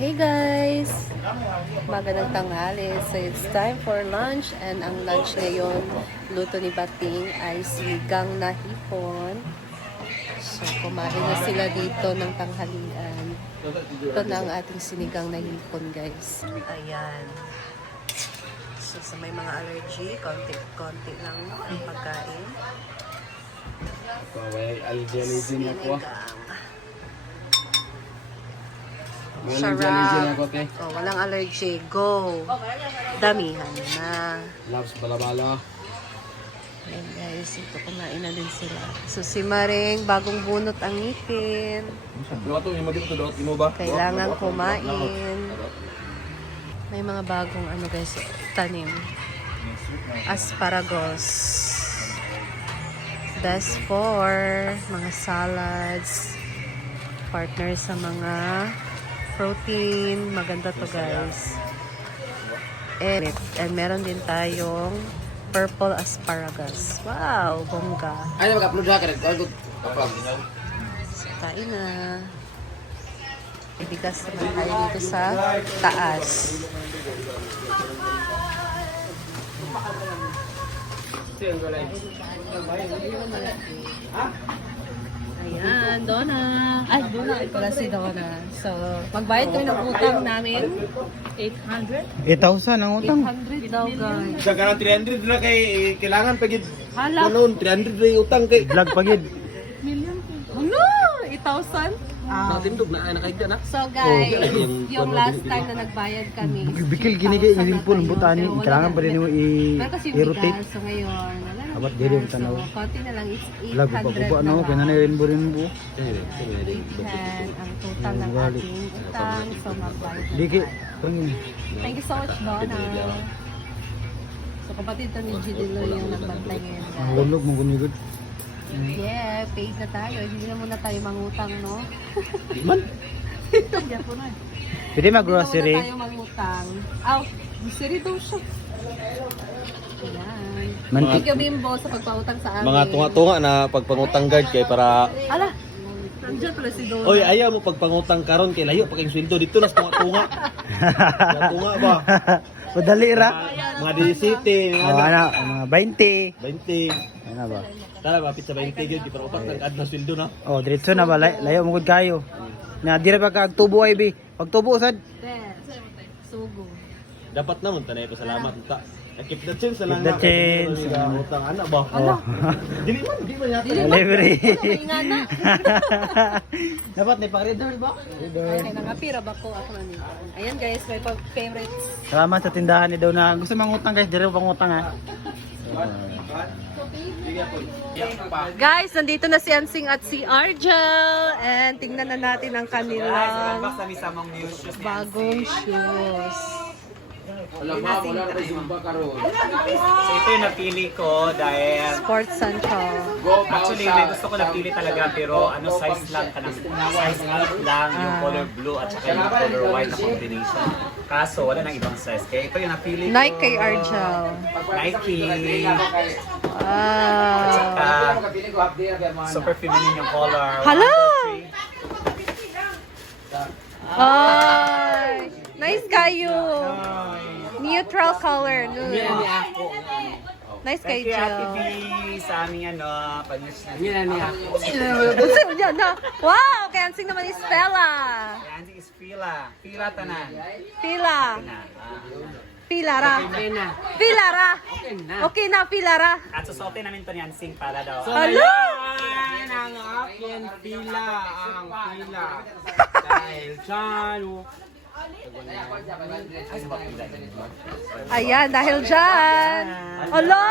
Hey guys! Magandang tanghali. So it's time for lunch and ang lunch ngayon, luto ni Bating ay sinigang na hipon. So kumain na sila dito ng tanghalian. Ito na ang ating sinigang na hipon guys. Ayan. So sa may mga allergy, konti-konti lang ang pagkain. May allergy na po. Sarap. Oh, walang allergy. Go. Damihan na. Loves balabala. Ayan guys, ito kumain na din sila. So si Maring, bagong bunot ang ngipin. Kailangan kumain. May mga bagong ano guys, tanim. Asparagus. That's for mga salads. Partner sa mga protein. Maganda to guys. And meron din tayong purple asparagus. Wow, bongga. Ay, mag-upload na ka rin. So, kain na. Ibigas naman tayo dito sa taas. Ayan, Donna. Ay, Donna. Pala si Donna. So, magbayad kami ng utang namin. 800? 8,000 ang utang. 800 daw, guys. Sa ganang 300 na kay kailangan pagid. Hala. Noon 300 na yung utang kay. Vlog pagid. Million. Ano? 8,000? Natindog na nakahigda na. So guys, yung last time na nagbayad kami, Bikil ginigay ng limpon butani. Pero wala Kailangan na. pa rin mo Meron kasi i-rotate. bigas, so ngayon, wala na Abat, bigas. dili mo tanaw. So, konti na lang, it's 800 Vlog pa ko ano, kaya na rin mo rin mo. 810 ang total ng ating utang. So magbayad na Diki. tayo. Thank you so much, Donna. So kapatid to ni Gidilo yung nagbantay ngayon. guys. Hulog mo gunigod. Yeah, paid na tayo. Hindi na muna tayo mangutang, no? Man. Hindi po na. Pwede mag-grocery. Hindi na muna tayo mangutang. Aw, grocery daw siya. Ayan. Mantik. Thank you, Bimbo, sa pagpautang sa amin. Mga tunga-tunga na pagpangutang guard kay para Ala, nandiyan pala si Donna. Oy, ayaw mo pagpangutang karon kay layo pa kay sweldo dito nas tunga-tunga. Tunga ba? Padali ra. Mga 17, Oh, ano, mga 20. 20. Ano ba? Tara ba pizza 20 gyud di para upat ng adna sweldo na. Oh, diretso na ba? Layo mo gud kayo. Na dira ba ka tubo ay bi? Pag tubo sad. There. Sugo. Dapat naman tanay pa salamat ta. Keep the change lang. Keep the change. Utang ana ba? Ala. Dili man, di man yata. Delivery. Maingan na. Dapat ni pa-reader ba? Okay, nangapira ba ko ako na nito. Ayan guys, may favorites. Salamat sa tindahan ni daw na gusto mangutang guys, dire pangutang ha. Guys, nandito na si Ansing at si Argel. And tingnan na natin ang kanilang bagong shoes. Wala na zumba karon. So ito yung napili ko dahil Sports Central. actually may gusto ko napili talaga pero ano size lang ka ng size 8 lang yung color blue at saka yung color white na combination. Kaso wala nang ibang size. Kaya ito yung napili ko. Nike kay Argel. Nike. Wow. Super feminine yung color. Hala! 1, 2, 3. Ay! Nice kayo. Neutral color. Nice kay Thank you Ate B Jill. sa aming ano panish na. Gusto niya na. Wow! Kay Ansing naman is Bella. Yan is Fila. Fila tanan. Pila. Na. Pilara. Pilara. Okay na, Pilara. At susuotin namin to ni Ansing para daw. Hello! Ang akin pila ang pila. Dahil dyan. Ayan, dahil dyan. Hello!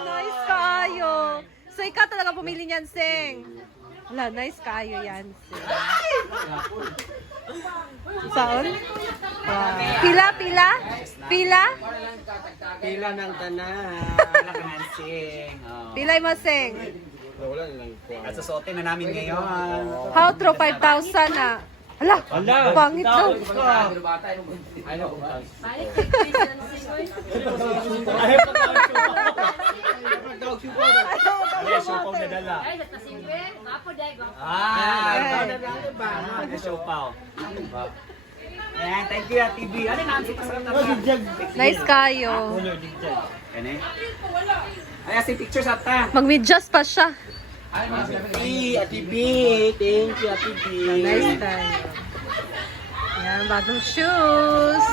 Nice kayo. So, ikaw talaga pumili niyan, Sing. Wala, nice kayo yan, Sing. Saan? Wow. Pila, pila? Pila? Pila ng tanan. Wala ka Ansing. Oh. Pilay mo, Sing. At susuotin na namin ngayon. How throw 5,000 na? Ala, pangit daw. Ay, siopaw na dala. Ah, siopaw. Ayan, thank you, Ate B. Ano na, si pasarap na Nice kayo. Kani? Ay, si pictures ata. Mag-medyas pa siya. Ate B, thank you, Ate B. Nice kayo. Yan, bagong shoes.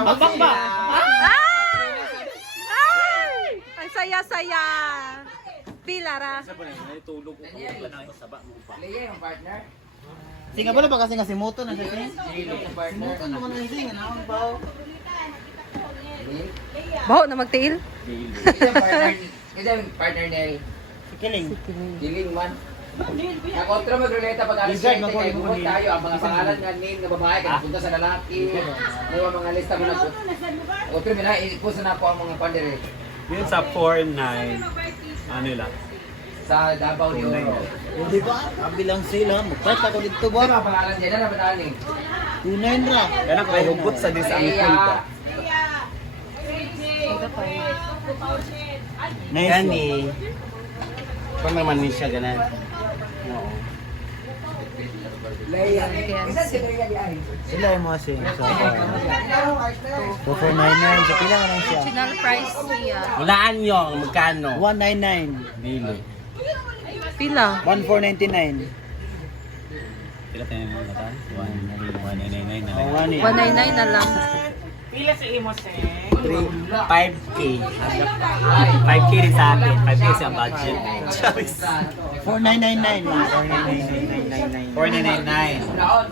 Magbang ba? Ay! Ay! Ang saya-saya. Pilara. Tulog ko pa saba mo pa. Singa ba na ba kasi nga si Moto na siya? Si Moto naman na sing, ano ba? Baho na magtiil. Kasi ang partner niya, Si Kiling. Diling man. Nakontra magrelata pag alas 7 kay buhot tayo ang mga pangalan nga name nga babae kaya punta sa lalaki. May mga lista mo na po. Kontra mina ipusa na po ang mga pandere Yun sa 4-9. Ano lang? sa Davao yun. Hindi ba? Kabilang sila, magprat ako dito Ano ba? mga pangalan dyan na ba ni? Tunayin ra. Yan ang kahugot sa disangkol ba? Nice. Ni. Kung naman ni siya ganan. Oo. Sila yung mga sing. So, 2499. So, pila nga lang siya? Original price niya. Walaan nyo, magkano? 199. Dili. Pila? 1499. Pila tayo mga bata? 199 na Oh, lang. 199 na lang. 5K. 5K rin sa atin. 5K sa budget. 4999. 4999. 499. Naon.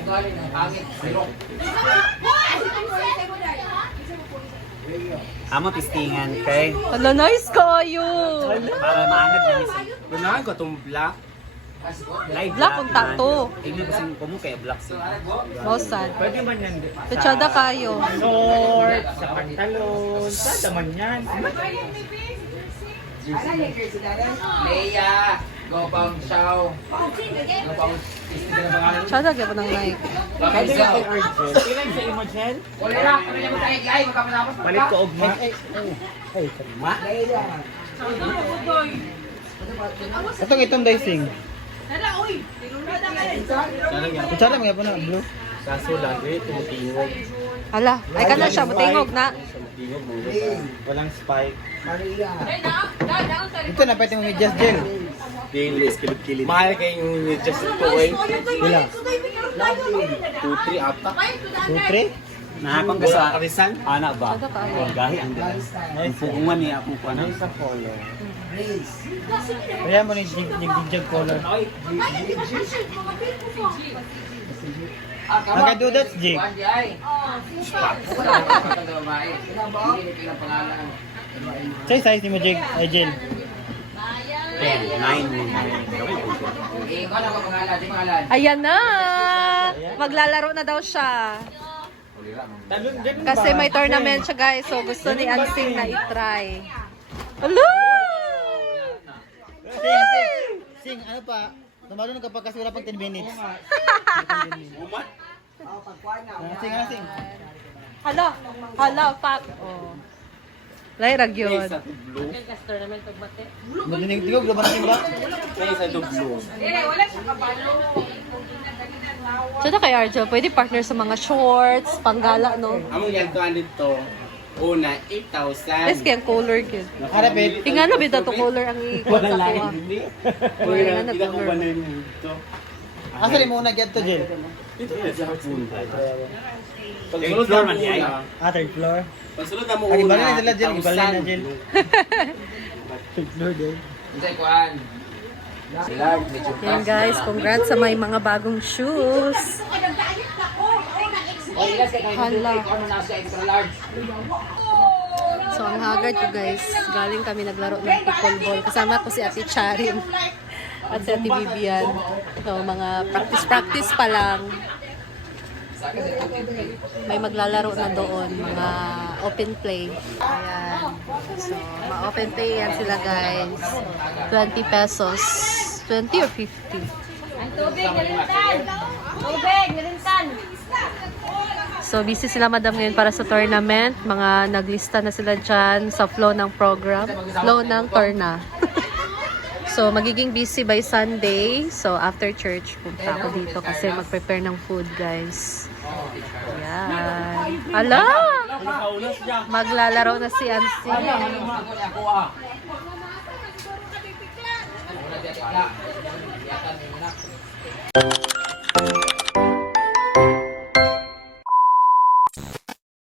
Galing ang pangit. Amo tistingan kay Hala, nice kayo. para maanad na misi. Gunahan ko itong black. Live Black kung tato. Tingnan ko sing kumo kay black siya. Mosad. Pwede man yan. Tutsada kayo. Short, sa pantalon, sa daman yan. Leia, Gopang Chow. Gopang Tutsada kaya po ng Nike. Pwede Bakit kay Argel. Ilan sa Imogen? wala na, ano naman tayo live, magkamatapos. Palit ko ugma. Itong dicing. Kutsara mga po na blue. Kaso lagi, tumutingog. Hala, ay ka na siya. Matingog na. Tumutingog mo. Walang spike. Ito na pwede mo medyas gel. Daily, kilid-kilid. Mahal kayong just ito eh. Wala. 2-3 ata. 2-3? Nakakang ka sa Karisan? ana ba? Tutsada kayo. Oh, gahi ang dala. Ang pugungan niya akong kuana. Nice sa color. Kaya mo ni jig color. Naka-do that, Jig. Say size ni mo jig, ay gel. 10, 9, Ayan na! Maglalaro na daw siya. Kasi may tournament siya guys. So gusto ni Ansing na i-try. Hello! Sing, ano pa? Tumalo na kapag kasi wala pang 10 minutes. Sing, ano sing? Hala! Hala, pak! Oh. Lairag yun. Madinig tigog, lumayan sing ba? Sa dublo. Tsada kay Arjo, pwede partner sa mga shorts, panggala, no? Among gantuan dito. Una, 8,000. Yes, kaya color yun. Harapit. Tingnan na bida to color ang ikot sa kuha. Wala na Hindi ko color. banan dito. Asa rin mo na-get to gel? Ito na sa punta. Third floor man yan. Third floor. Pagsulod na mo Ay, una, ibalin na sila gel, ibalin na 8,000. gel. Third floor din. Yan guys, congrats sa may mga bagong shoes. Hala. So ang haggard ko guys, galing kami naglaro ng pickleball. Kasama ko si Ate Charin at si Ate Vivian. So mga practice pa lang. May maglalaro na doon, mga open play. Ayan. So, ma-open play yan sila guys. 20 pesos. 20 or 50? Tubig, nilintan! Tubig, nilintan! So, busy sila madam ngayon para sa tournament. Mga naglista na sila dyan sa flow ng program. Flow ng torna. So, magiging busy by Sunday. So, after church, punta ako dito kasi mag-prepare ng food, guys. Yan. Ala! Maglalaro na si Ansi. Ako ah. Una titikla. Yatan mo na.